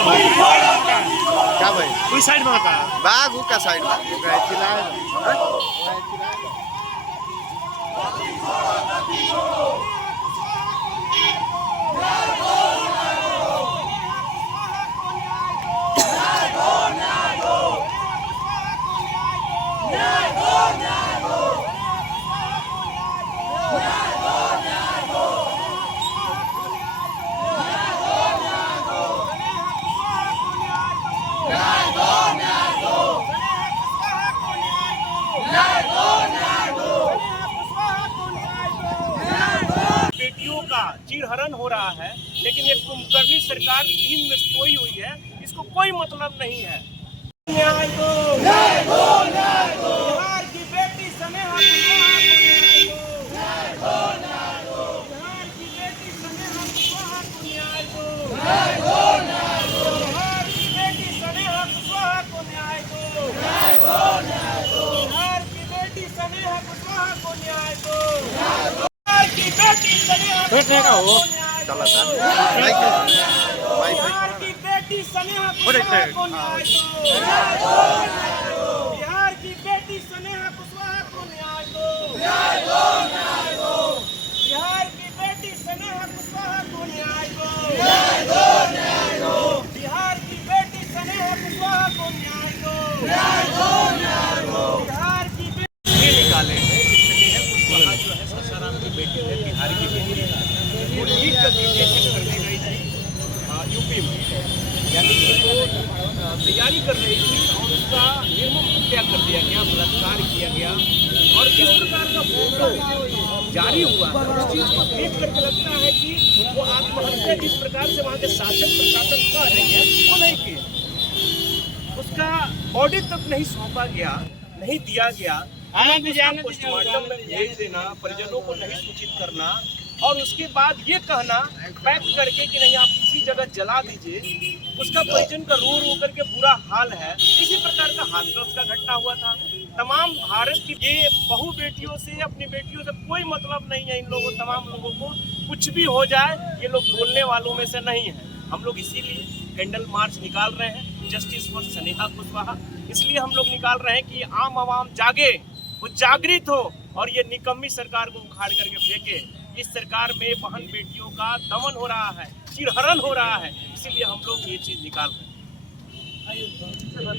क्या भाई कोई साइड में होता है बाघ का साइड बेटियों का चीरहरण हो रहा है, लेकिन ये कुंभकर्णी सरकार नींद में सोई हुई है, इसको कोई मतलब नहीं है। न्याय दो, न्याय दो, न्याय दो। बिहार की बेटी स्नेहा कुशवाहा को न्याय दो, न्याय दो। बिहार की बेटी स्नेहा कुशवाहा को न्याय दो, न्याय दो, न्याय दो। बिहार की बेटी स्नेहा कुशवाहा को न्याय दो, न्याय दो, न्याय दो। बिहार की बेटी स्नेहा कुशवाहा को न्याय दो, न्याय दो। बिहार की बेटी स्नेहा कुशवाहा को न्याय दो, बिहार की बेटी स्नेहा कुशवाहा को न्याय दो, बिहार की बेटी स्नेहा कुशवाहा को न्याय दो, न्याय दो, न्याय दो। बिहार की बेटी स्नेहा कुशवाहा को न्याय दो, न्याय दो, न्याय दो। बिहार की बेटी स्नेहा कुशवाहा को न्याय दो, न्याय दो, न्याय दो। बिहार की बेटी निकाले हैं स्नेहा कुशवाहा जो है सासाराम की बेटी है, बिहार की बेटी है, वो लीड करने गई थी यूपी में, यानी कि वो तैयारी कर रही थी और उसका निर्मम हत्या कर दिया गया, बलात्कार किया गया। और इस प्रकार का फोटो जारी हुआ, उस चीज को देख करके लगता है कि वो आत्महत्या जिस प्रकार से वहाँ के शासन प्रशासन कह रही है वो नहीं की, उसका बॉडी तक नहीं सौंपा गया, नहीं दिया गया, पोस्टमार्टम में भेज देना, परिजनों को नहीं सूचित करना और उसके बाद ये कहना पैक करके कि नहीं आप किसी जगह जला दीजिए, उसका परिजन का रो रो करके बुरा हाल है। इसी प्रकार का हाथरस का घटना हुआ था। तमाम भारत की ये बहू बेटियों से, अपनी बेटियों से कोई मतलब नहीं है इन लोगों, तमाम लोगों को कुछ भी हो जाए ये लोग बोलने वालों में से नहीं है। हम लोग इसीलिए कैंडल मार्च निकाल रहे हैं, जस्टिस फॉर स्नेहा कुशवाहा। इसलिए हम लोग निकाल रहे हैं कि आम आवाम जागे, वो जागृत हो और ये निकम्मी सरकार को उखाड़ करके फेंके। इस सरकार में बहन बेटियों का दमन हो रहा है, चीरहरण हो रहा है, इसीलिए हम लोग ये चीज निकाल रहे हैं।